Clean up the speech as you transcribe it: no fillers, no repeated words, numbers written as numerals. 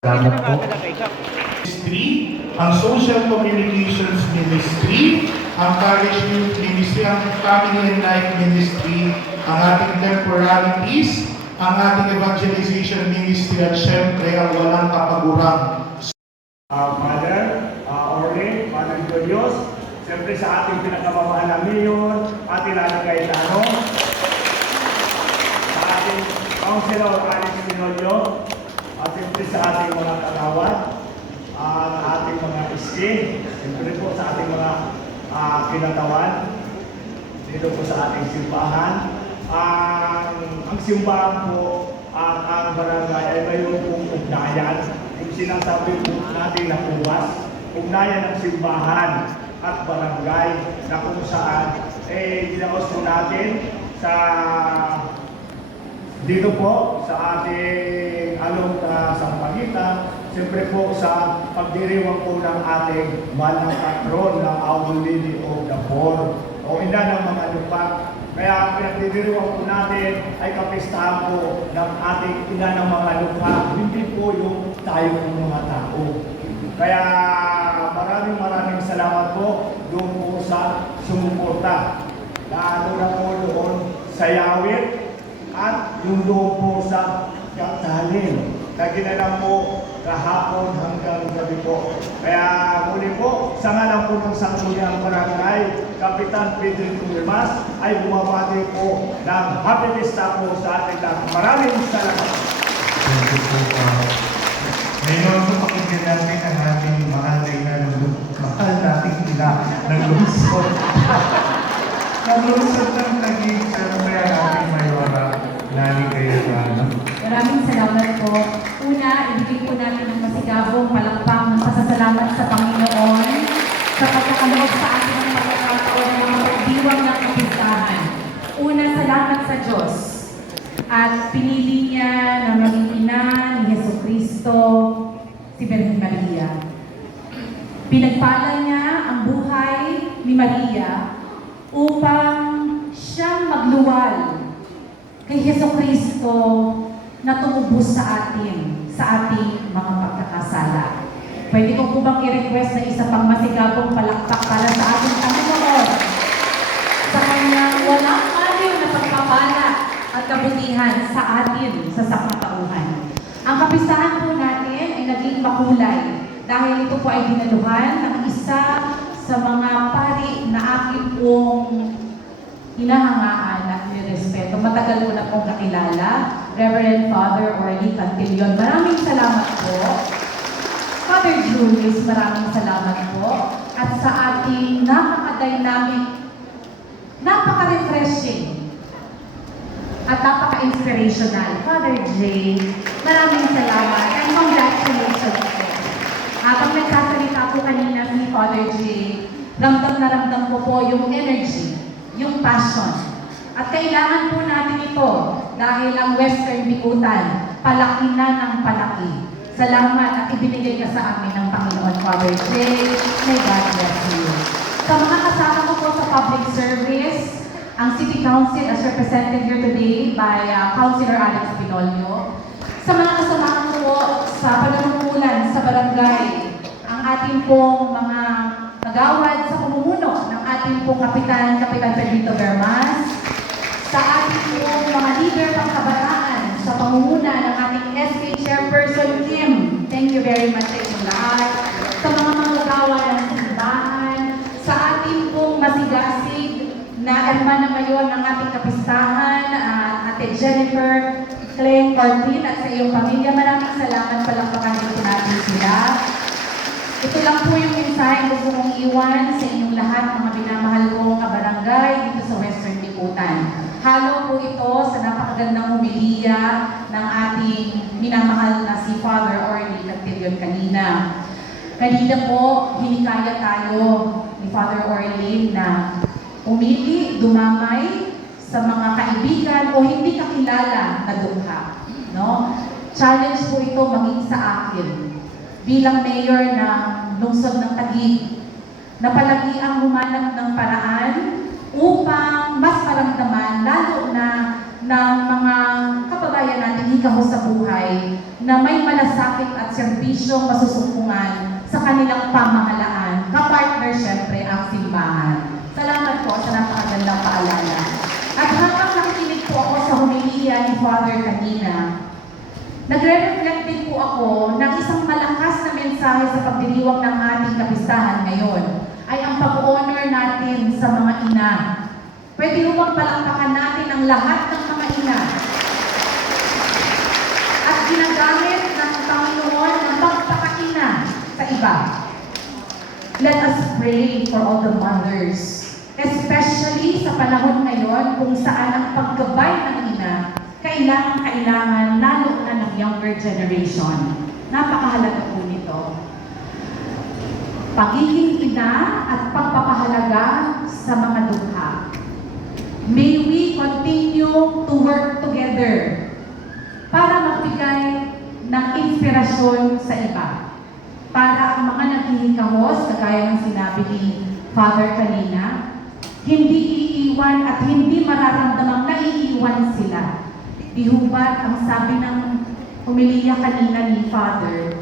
Salamat po. Ministry, ang Social Communications Ministry, ang Parish Youth Ministry, ang Family and Life Ministry, ang ating temporary peace, ang ating evangelization ministry, at syempre ang walang kapagurang. Father Orly, Father Julius, siyempre sa ating pinakamamahal na Mayor, ating Lalagay Lano, sa ating Councilor Alex Pinolio, at siyempre sa ating mga kagawad, at ating mga iski, siyempre po sa ating mga kinatawan, dito po sa ating simbahan. Ang simbahan po, ang barangay ay mayroon pong ugnayan. Yung sinasabi po natin na puwas, ugnayan ng simbahan at barangay na kung saan ginaos po natin sa dito po sa ating along Sampaguita, siyempre po sa pagdiriwang po ng ating mahal na patron na Our Lady of the Poor o ina ng mga lupa. Kaya ang pinagdidiriwang po natin ay kapistahan po ng ating ina ng mga lupa, hindi po yung tayo ng mga tao. Kaya maraming salamat po doon po sa sumuporta, lalo na po doon sa Yawit at yung doon po sa Katalin na ginanap po kahapon hanggang gabi po. Kaya muli po, sa ngalan po ng Sangguniang Barangay, Kapitan Pedro Tulmas ay bumabati po ng Happy Fiesta po sa ating lahat. Maraming salamat. Thank you po. Ngayon po pakinggan natin ang ating mahal nating ila ng lungsod. Ang lungsod ng Taguig, siyempre ang ating mayora, Nani Cayetano. Maraming salamat po. Una, ibigay po natin ng masigabong palakpak ng pasasalamat sa Panginoon sa pagkakaloob sa atin ng pagkakataon ng mga pagdiwang ng kapistahan. Una, salamat sa Diyos. At pinili niya na maging ina ni Jesucristo, si Birhen Maria. Pinagpala niya ang buhay ni Maria upang siyang magluwal kay Jesucristo na tumubos sa atin, sa ating mga pagkakasala. Pwede ko po bang i-request na isa pang masigabong palakpak para sa ating Panginoon sa kanyang walang aliw na pagpapala at kabutihan sa atin sa sangkatauhan. Ang kapistahan po natin ay naging makulay dahil ito po ay dinaluhan ng isa sa mga pari na aking pong hinahangaan at nirespeto. Matagal ko na pong kakilala, Reverend Father Orly Cantillon. Maraming salamat po. Father Julius, maraming salamat po. At sa ating napaka-dynamic, napaka-refreshing, at napaka-inspirational, Father Jay, maraming salamat and congratulations po. Habang nagsasalita po kanina si Father Jay, ramdam na ramdam ko po yung energy, yung passion. At kailangan po natin ito dahil ang Western Bikutan, palaki na ng palaki. Salamat at ibinigay ka sa amin ng Panginoon, Father Jay. May God bless you. Sa mga kasama ko po sa public service, ang City Council as represented here today by Councilor Alex Pinolio. Sa mga kasama ko po sa panunungkulan sa barangay, ang ating pong mga nagawad sa pamumuno ng ating pong Kapitan Pedrito Bermas, sa ating pong mga leader pang kabataan sa pamumuna ng ating SK Chairperson Kim. Thank you very much sa inyong lahat. Sa mga manggagawa ng simbahan, sa ating pong masigasig na hermana mayor ng ating kapistahan, Ate Jennifer Clay Cortin at sa iyong pamilya, maraming salamat, palakpakan din natin sila. Ito lang po yung mensahe gusto kong iwan sa inyong lahat, mga binamahal kong kabarangay dito sa Western Bikutan. Halo po ito sa napakagandang humiliya ng ating minamahal na si Father Orly Cantillon kanina. Kanina po, hinikaya tayo ni Father Orly na umili, dumamay sa mga kaibigan o hindi kakilala na dukha. No? Challenge po ito maging sa akin bilang mayor ng lungsod ng Taguig na palagi ang humanap ng paraan upang mas maramdaman, lalo na ng mga kababayan natin hikaho sa buhay na may malasakit at serbisyong masusumpungan sa kanilang pamahalaan. Kapartner syempre ang simbahan. Salamat po sa napakagandang paalala. At habang nakikinig po ako sa humiliya ni Father kanina, nagre-reflect din po ako ng isang malakas na mensahe sa pagdiriwang ng ating kapistahan ngayon ay ang pag-honor natin sa mga ina. Pwede huwag palakpakan natin ang lahat ng mga ina. At ginagamit ng Panginoon ng pagpakaina sa iba. Let us pray for all the mothers, especially sa panahon ngayon kung saan ang paggabay ng ina kailangan lalo na ng younger generation. Napakahalaga po nito. Pagiging ina at pagpapahalaga sa mga dukha. May we continue to work together para magbigay ng inspirasyon sa iba. Para ang mga naghihikahos, kagaya ng sinabi ni Father kanina, hindi iiwan at hindi mararamdamang naiiwan sila. Di hubad ang sabi ng humiliya kanina ni Father,